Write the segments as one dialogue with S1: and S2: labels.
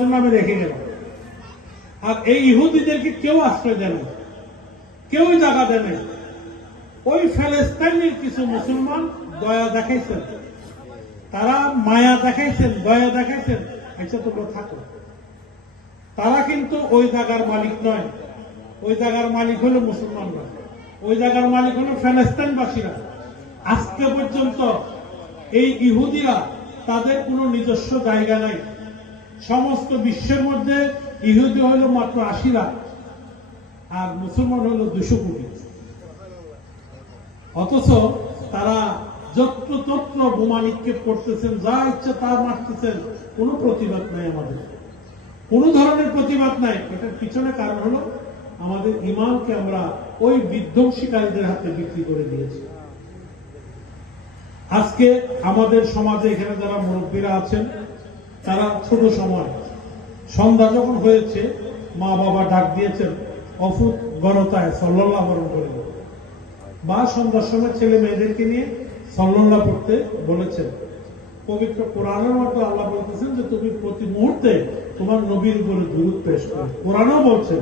S1: জন্য আমি রেখে গেলাম আর এই ইহুদিদেরকে কেউ আশ্রয় দেয় না, কেউই জায়গা দেয় না। ওই ফ্যালেস্তাইনের কিছু মুসলমান দয়া দেখাইছেন, তারা মায়া দেখাইছেন, দয়া দেখাইছেন আচ্ছা তোমরা থাকো। তারা কিন্তু ওই জায়গার মালিক নয়, ওই জায়গার মালিক হলো মুসলমানরা, ওই জায়গার মালিক হলো ফ্যালেস্তাইনবাসীরা আজকে পর্যন্ত এই ইহুদিরা তাদের কোনো নিজস্ব জায়গা নাই সমস্ত বিশ্বের মধ্যে ইহুদি হলো মাত্র আশি লাখ, আর মুসলমান হলো দুশো কোটি। অথচ তারা যত্র তত্র বোমা নিক্ষেপ করতেছেন, যা ইচ্ছা তা মারতেছেন, কোনো প্রতিবাদ নাই আমাদের। কোন ধরনের প্রতিবাদ নাই। এটার পিছনে কারণ হলো আমাদের ইমানকে আমরা ওই বিধ্বংসীকারীদের হাতে বিক্রি করে দিয়েছি। আজকে আমাদের সমাজে এখানে যারা মুরব্বীরা আছেন তারা ছোট সময়। সন্ধ্যা যখন হয়েছে, মা বাবা ডাক দিয়েছেন অফুত গণতায় সল্লাহ বরণ করে। বা সন্ধ্যার সময় ছেলে মেয়েদেরকে নিয়ে সল্লাহ পড়তে বলেছেন। পবিত্র কোরআনের মতো আল্লাহ বলতেছেন যে, তুমি প্রতি মুহূর্তে তোমার নবীর উপরে দূরত পেশ করো। কোরআনও বলছে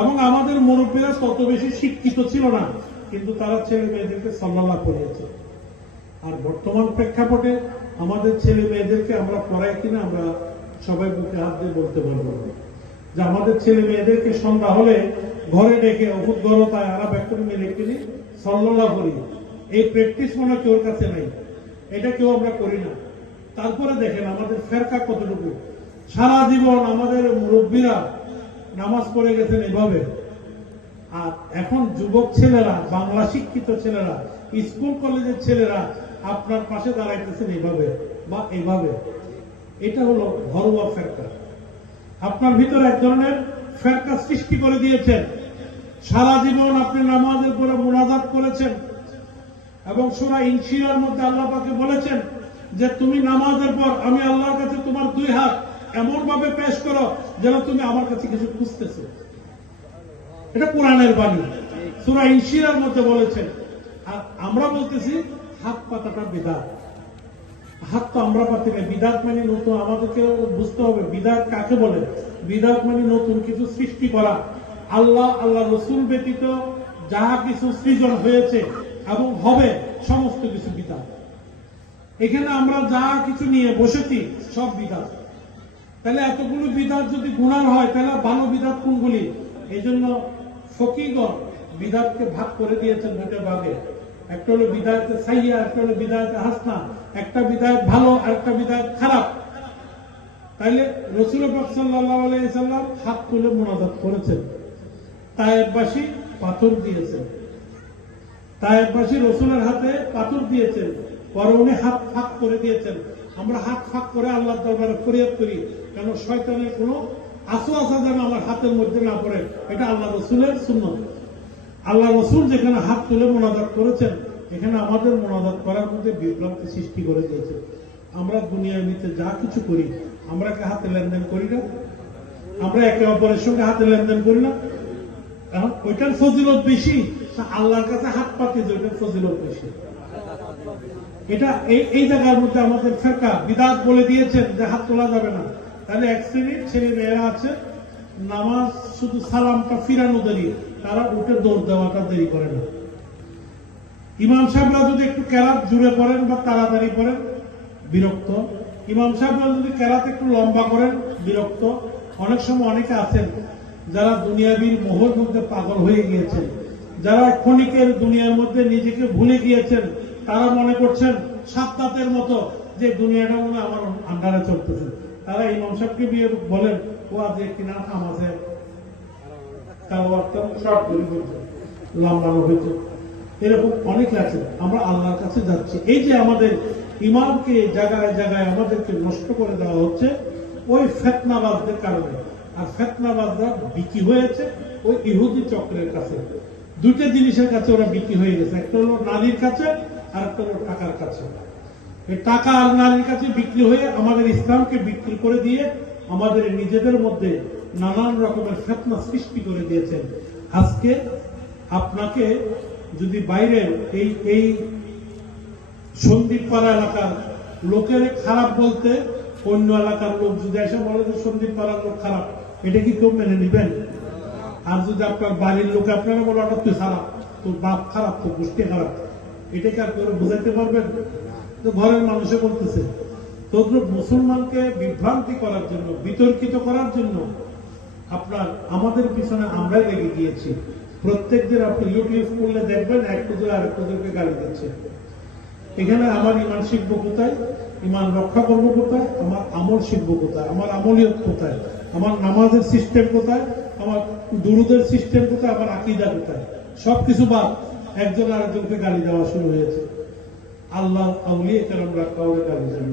S1: এবং আমাদের মুরব্বীরা তত বেশি শিক্ষিত ছিল না, কিন্তু তারা ছেলে মেয়েদেরকে সল্লাহ পড়িয়েছে আর বর্তমান প্রেক্ষাপটে আমাদের ছেলে মেয়েদেরকে আমরা পড়াই কিনা আমরা সবাই বুকে হাত দিয়ে বলতে পারব না। যে আমাদের ছেলে মেয়েদেরকে সন্ধ্যা হলে ঘরে ডেকে সল্লা করি এই প্র্যাকটিস মনে কাছে নাই। এটা কেউ আমরা করি না। তারপরে দেখেন আমাদের ফেরকা কতটুকু। সারা জীবন আমাদের মুরব্বীরা নামাজ পড়ে গেছেন এভাবে। আর এখন যুবক ছেলেরা, বাংলা শিক্ষিত ছেলেরা, স্কুল কলেজের ছেলেরা আপনার পাশে দাঁড়াইতেছেন এইভাবে বা এইভাবে। এটা হলো ঘরোয়া ফেরকা। আপনার ভিতরে এক ধরনের ফেরকা সৃষ্টি করে দিয়েছেন। সারা জীবন আপনি নামাজের পরে মোনাজাত করেছেন এবং সুরা ইনশিরার মধ্যে আল্লাহ পাকে বলেছেন যে তুমি নামাজের পর আমি আল্লাহর কাছে তোমার দুই হাত এমন ভাবে পেশ করো যেন তুমি আমার কাছে কিছু খুঁজতেছো। এটা কোরআনের বাণী। সুরা ইনশিরার মধ্যে বলেছেন। আর আমরা বলতেছি হাত পাতাটা বিদাত। হাত তো আমরা পাতি না, বিদাত মানে নতুন আমাদেরকে বুঝতে হবে, বিদাত কাকে বলে? বিদাত মানে নতুন কিছু সৃষ্টি করা। আল্লাহ আল্লাহ রসুল ব্যতীত যাহা কিছু সৃজন হয়েছে এবং হবে, সমস্ত কিছু বিদাত। এখানে আমরা যা কিছু নিয়ে বসেছি, সব বিদাত। তাহলে এতগুলো বিদাত যদি গুণার হয়, তাহলে ভালো বিদাত কোনগুলি? এই জন্য ফকিগণ বিদাতকে ভাগ করে দিয়েছেন দুটো ভাগে। একটা হলো বিদায়তে সাইয়া, একটা হলো বিদায়তে হাসনা একটা বিদায়ত ভালো, আর একটা বিদায়ত খারাপ। তাইলে রসুল সাল্লাম হাত তুলে মোনাজাত করেছেন। তায়েববাসী পাথর দিয়েছেন। তায়েববাসী রসুলের হাতে পাথর দিয়েছেন। পরে উনি হাত ফাঁক করে দিয়েছেন। আমরা হাত ফাঁক করে আল্লাহ দরবারে ফরিয়াদ করি, কেন শয়তানের কোনো আসো আসা যেন আমার হাতের মধ্যে না পড়ে, এটা আল্লাহ রসুলের সুন্নত। আল্লাহ রসুল যেখানে হাত তুলে মোনাজাত করেছেন, এখানে আমাদের মোনাজাত করার মধ্যে বিভ্রান্তি সৃষ্টি করে দিয়েছে। আমরা দুনিয়ার ভিতরে যা কিছু করি, আমরা কি হাতে লেনদেন করি না? আমরা একে অপরের সঙ্গে হাতে লেনদেন করি না? ওইটার ফজিলত বেশি আল্লাহর কাছে হাত পাতি যে ওইটার ফজিলত বেশি। এটা এই এই জায়গার মধ্যে আমাদের ফেরকা বিদাত বলে দিয়েছেন যে হাত তোলা যাবে না। তাহলে এক শ্রেণির ছেলে মেয়েরা আছে নামাজ শুধু সালামটা ফিরানো তারা উঠে দৌড় দেওয়াটা দেরি করে না। ইমাম সাহেবরা যদি একটু কেরাত জুড়ে পড়েন বা তাড়াতাড়ি বিরক্ত। ইমাম সাহেবরা যদি কেরাত একটু লম্বা করেন, বিরক্ত। অনেক সময় অনেকে আছেন যারা দুনিয়াবির মোহর মধ্যে পাগল হয়ে গিয়েছেন। যারা ক্ষণিকের দুনিয়ার মধ্যে নিজেকে ভুলে গিয়েছেন, তারা মনে করছেন সাতটাতের মতো যে দুনিয়াটা মনে আমার আন্ডারে চলতেছে। তারা ইমাম সাহেবকে বিয়ে বলেন কিনা এরকম অনেকে আছে, আমরা আল্লাহর কাছে যাচ্ছি। এই যে আমাদের জায়গায় জায়গায় আমাদেরকে নষ্ট করে দেওয়া হচ্ছে, ওই কারণে। আর বিক্রি হয়েছে ওই ইহুদি চক্রের কাছে। দুটো জিনিসের কাছে ওরা বিক্রি হয়ে গেছে। একটা হলো নারীর কাছে, আর একটা হলো টাকার কাছে। টাকা আর নারীর কাছে বিক্রি হয়ে আমাদের ইসলামকে বিক্রি করে দিয়ে আমাদের নিজেদের মধ্যে নানান রকমের ফেতনা সৃষ্টি করে দিয়েছেন। আজকে আপনাকে যদি বাইরে এই এই সন্দীপ পাড়া এলাকার লোকের খারাপ বলতে অন্য এলাকার লোক যদি এসে বলে যে সন্দীপ পাড়ার লোক খারাপ, এটা কি কেউ মেনে নিবেন? আর যদি আপনার বাড়ির লোক আপনারা বলে ওটা তুই খারাপ, তোর বাপ খারাপ, তোর গোষ্ঠী খারাপ এটাকে আর কেউ বুঝাইতে পারবেন? তো ঘরের মানুষে বলতেছে তদ্রুপ মুসলমানকে বিভ্রান্তি করার জন্য, বিতর্কিত করার জন্য আপনার, আমাদের পিছনে আমরাই লেগে গিয়েছি। প্রত্যেক দিন আপনি ইউটিউব করলে দেখবেন এক কুজুর আর এক কুজুরকে গালি দিচ্ছে। এখানে আমার ইমান শিখব কোথায়? ইমান রক্ষা করব কোথায়? আমার আমল শিখব কোথায়? আমার আমলিয়ত কোথায়? আমার নামাজের সিস্টেম কোথায়? আমার দুরুদের সিস্টেম কোথায়? আমার আকিদা কোথায়? সবকিছু বাদ একজন আরেকজনকে গালি দেওয়া শুরু হয়েছে। আল্লাহ আউলিয়ে কেরামরা কাউরে গালি দেন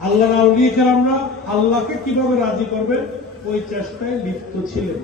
S1: আউলিয়ে আমরা আল্লাহকে কীভাবে রাজি করবেন? ওই চেষ্টায় লিপ্ত ছিলেন।